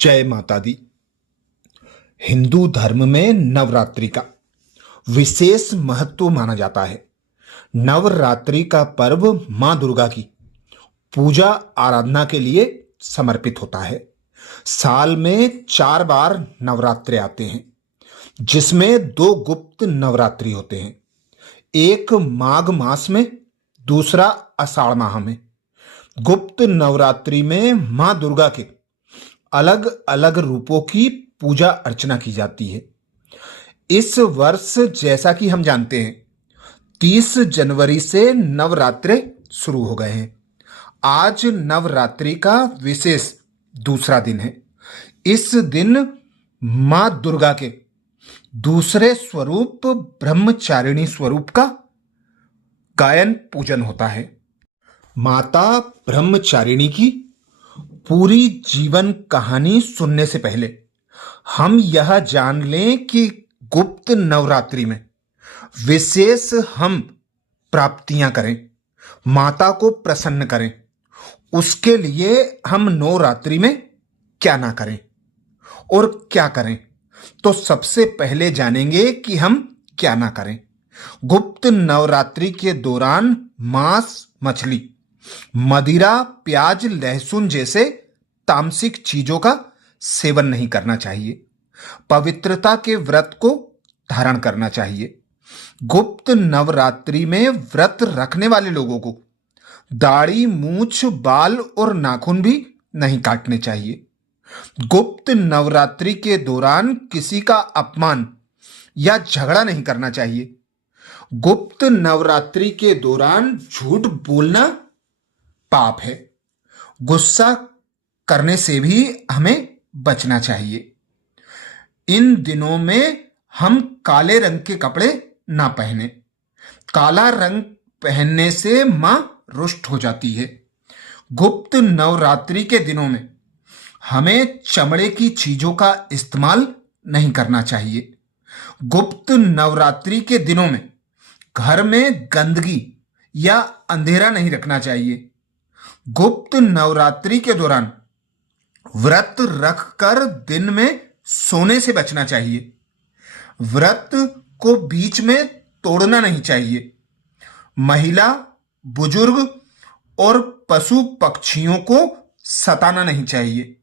जय माता दी। हिंदू धर्म में नवरात्रि का विशेष महत्व माना जाता है। नवरात्रि का पर्व मां दुर्गा की पूजा आराधना के लिए समर्पित होता है। साल में 4 बार नवरात्रे आते हैं, जिसमें 2 गुप्त नवरात्रि होते हैं। एक माघ मास में, दूसरा आषाढ़ माह में। गुप्त नवरात्रि में मां दुर्गा के अलग अलग रूपों की पूजा अर्चना की जाती है। इस वर्ष जैसा कि हम जानते हैं 30 जनवरी से नवरात्रे शुरू हो गए हैं। आज नवरात्रि का विशेष दूसरा दिन है। इस दिन मां दुर्गा के दूसरे स्वरूप ब्रह्मचारिणी स्वरूप का गायन पूजन होता है। माता ब्रह्मचारिणी की पूरी जीवन कहानी सुनने से पहले हम यह जान लें कि गुप्त नवरात्रि में विशेष हम प्राप्तियां करें, माता को प्रसन्न करें। उसके लिए हम नवरात्रि में क्या ना करें और क्या करें, तो सबसे पहले जानेंगे कि हम क्या ना करें। गुप्त नवरात्रि के दौरान मांस, मछली, मदिरा, प्याज, लहसुन जैसे तामसिक चीजों का सेवन नहीं करना चाहिए। पवित्रता के व्रत को धारण करना चाहिए। गुप्त नवरात्रि में व्रत रखने वाले लोगों को दाढ़ी, मूछ, बाल और नाखून भी नहीं काटने चाहिए। गुप्त नवरात्रि के दौरान किसी का अपमान या झगड़ा नहीं करना चाहिए। गुप्त नवरात्रि के दौरान झूठ बोलना पाप है। गुस्सा करने से भी हमें बचना चाहिए। इन दिनों में हम काले रंग के कपड़े ना पहने। काला रंग पहनने से मां रुष्ट हो जाती है। गुप्त नवरात्रि के दिनों में हमें चमड़े की चीजों का इस्तेमाल नहीं करना चाहिए। गुप्त नवरात्रि के दिनों में घर में गंदगी या अंधेरा नहीं रखना चाहिए। गुप्त नवरात्रि के दौरान व्रत रखकर दिन में सोने से बचना चाहिए। व्रत को बीच में तोड़ना नहीं चाहिए। महिला, बुजुर्ग और पशु पक्षियों को सताना नहीं चाहिए।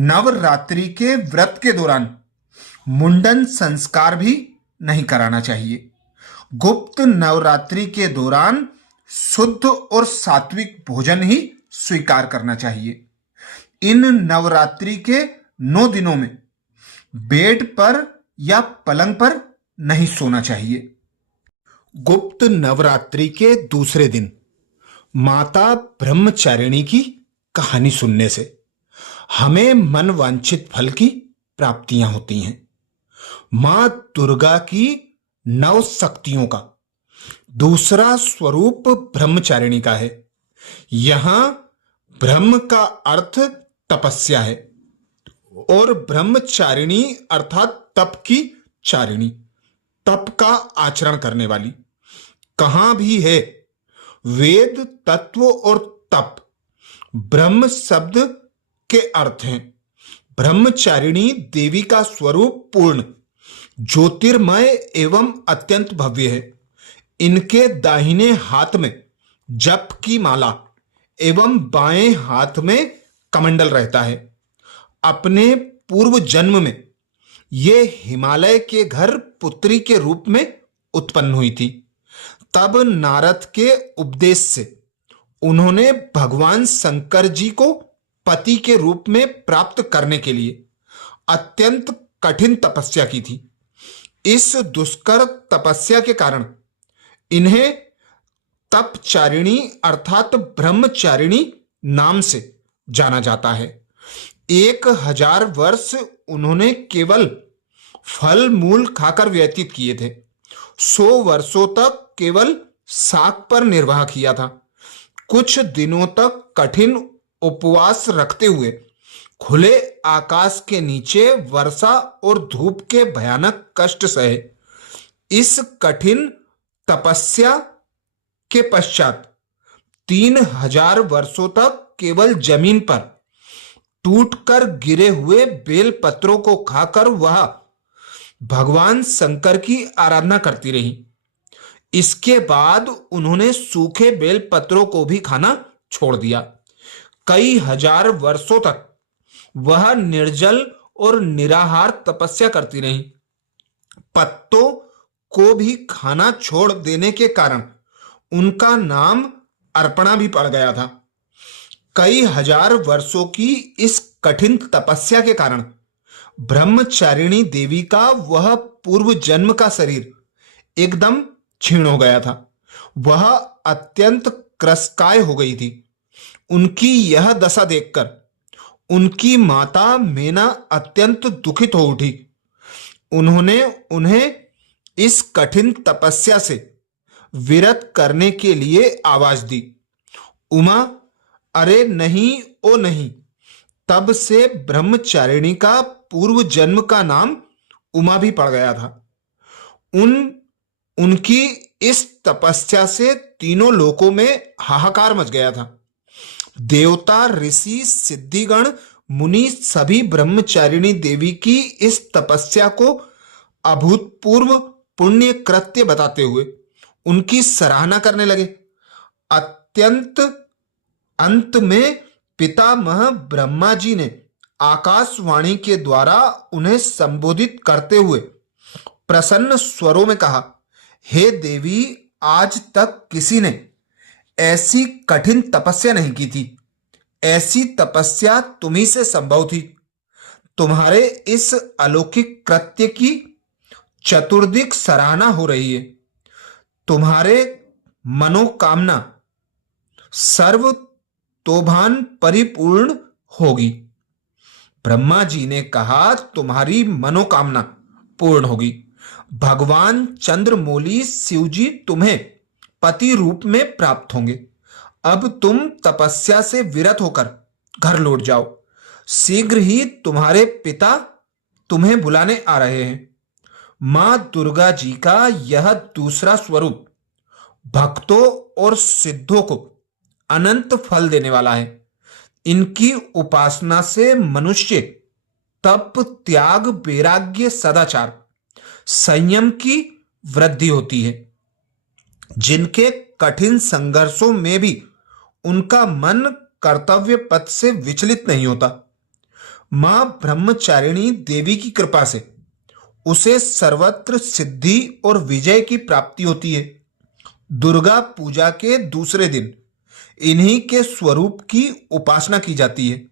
नवरात्रि के व्रत के दौरान मुंडन संस्कार भी नहीं कराना चाहिए। गुप्त नवरात्रि के दौरान शुद्ध और सात्विक भोजन ही स्वीकार करना चाहिए। इन नवरात्रि के 9 दिनों में बेड पर या पलंग पर नहीं सोना चाहिए। गुप्त नवरात्रि के दूसरे दिन माता ब्रह्मचारिणी की कहानी सुनने से हमें मनवांछित फल की प्राप्तियां होती हैं। मां दुर्गा की 9 शक्तियों का दूसरा स्वरूप ब्रह्मचारिणी का है। यहां ब्रह्म का अर्थ तपस्या है और ब्रह्मचारिणी अर्थात तप की चारिणी, तप का आचरण करने वाली। कहां भी है वेद, तत्व और तप ब्रह्म शब्द के अर्थ हैं। ब्रह्मचारिणी देवी का स्वरूप पूर्ण, ज्योतिर्मय एवं अत्यंत भव्य है। इनके दाहिने हाथ में जप की माला एवं बाएं हाथ में कमंडल रहता है। अपने पूर्व जन्म में ये हिमालय के घर पुत्री के रूप में उत्पन्न हुई थी। तब नारद के उपदेश से उन्होंने भगवान शंकर जी को पति के रूप में प्राप्त करने के लिए अत्यंत कठिन तपस्या की थी। इस दुष्कर तपस्या के कारण इन्हें तपचारिणी अर्थात ब्रह्मचारिणी नाम से जाना जाता है। 1000 वर्ष उन्होंने केवल फल मूल खाकर व्यतीत किए थे। 100 वर्षों तक केवल शाक पर निर्वाह किया था। कुछ दिनों तक कठिन उपवास रखते हुए खुले आकाश के नीचे वर्षा और धूप के भयानक कष्ट सहे। इस कठिन तपस्या के पश्चात 3000 वर्षों तक केवल जमीन पर टूटकर गिरे हुए बेल पत्रों को खाकर वह भगवान शंकर की आराधना करती रही। इसके बाद उन्होंने सूखे बेल पत्रों को भी खाना छोड़ दिया। कई हजार वर्षों तक वह निर्जल और निराहार तपस्या करती रही। पत्तों को भी खाना छोड़ देने के कारण उनका नाम अर्पणा भी पड़ गया था। कई हजार वर्षों की इस कठिन तपस्या के कारण ब्रह्मचारिणी देवी का वह पूर्व जन्म का शरीर एकदम क्षीण हो गया था। वह अत्यंत क्रसकाय हो गई थी। उनकी यह दशा देखकर उनकी माता मेना अत्यंत दुखित हो उठी। उन्होंने उन्हें इस कठिन तपस्या से विरत करने के लिए आवाज दी। उमा, अरे नहीं ओ नहीं। तब से ब्रह्मचारिणी का पूर्व जन्म का नाम उमा भी पड़ गया था। उनकी इस तपस्या से तीनों लोकों में हाहाकार मच गया था। देवता, ऋषि, सिद्धिगण, मुनि सभी ब्रह्मचारिणी देवी की इस तपस्या को अभूतपूर्व पुण्य कृत्य बताते हुए उनकी सराहना करने लगे। अत्यंत अंत में पितामह ब्रह्मा जी ने आकाशवाणी के द्वारा उन्हें संबोधित करते हुए प्रसन्न स्वरों में कहा, हे देवी, आज तक किसी ने ऐसी कठिन तपस्या नहीं की थी। ऐसी तपस्या तुम्ही से संभव थी। तुम्हारे इस अलौकिक कृत्य की चतुर्दिक सराहना हो रही है। तुम्हारे मनोकामना सर्व तोभान परिपूर्ण होगी। ब्रह्मा जी ने कहा, तुम्हारी मनोकामना पूर्ण होगी। भगवान चंद्रमौली शिवजी तुम्हें पति रूप में प्राप्त होंगे। अब तुम तपस्या से विरत होकर घर लौट जाओ। शीघ्र ही तुम्हारे पिता तुम्हें बुलाने आ रहे हैं। मां दुर्गा जी का यह दूसरा स्वरूप भक्तों और सिद्धों को अनंत फल देने वाला है। इनकी उपासना से मनुष्य तप, त्याग, वैराग्य, सदाचार, संयम की वृद्धि होती है। जिनके कठिन संघर्षों में भी उनका मन कर्तव्य पथ से विचलित नहीं होता। मां ब्रह्मचारिणी देवी की कृपा से उसे सर्वत्र सिद्धि और विजय की प्राप्ति होती है। दुर्गा पूजा के दूसरे दिन इन्हीं के स्वरूप की उपासना की जाती है।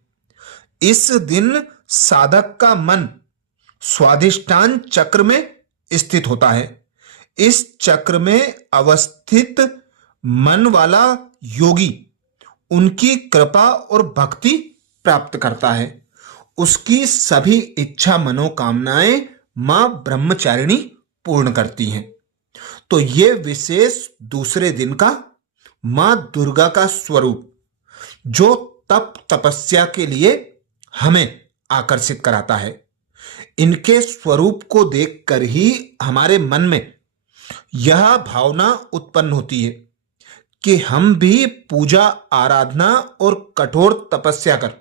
इस दिन साधक का मन स्वाधिष्ठान चक्र में स्थित होता है। इस चक्र में अवस्थित मन वाला योगी उनकी कृपा और भक्ति प्राप्त करता है। उसकी सभी इच्छा मनोकामनाएं मां ब्रह्मचारिणी पूर्ण करती हैं। तो ये विशेष दूसरे दिन का मां दुर्गा का स्वरूप जो तप तपस्या के लिए हमें आकर्षित कराता है। इनके स्वरूप को देखकर ही हमारे मन में यह भावना उत्पन्न होती है कि हम भी पूजा, आराधना और कठोर तपस्या कर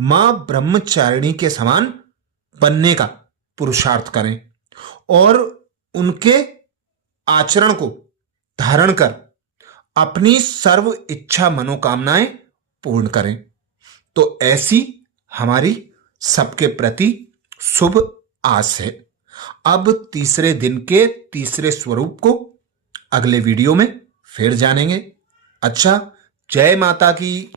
मां ब्रह्मचारिणी के समान बनने का पुरुषार्थ करें और उनके आचरण को धारण कर अपनी सर्व इच्छा मनोकामनाएं पूर्ण करें। तो ऐसी हमारी सबके प्रति शुभ आस है। अब तीसरे दिन के तीसरे स्वरूप को अगले वीडियो में फिर जानेंगे। अच्छा, जय माता की।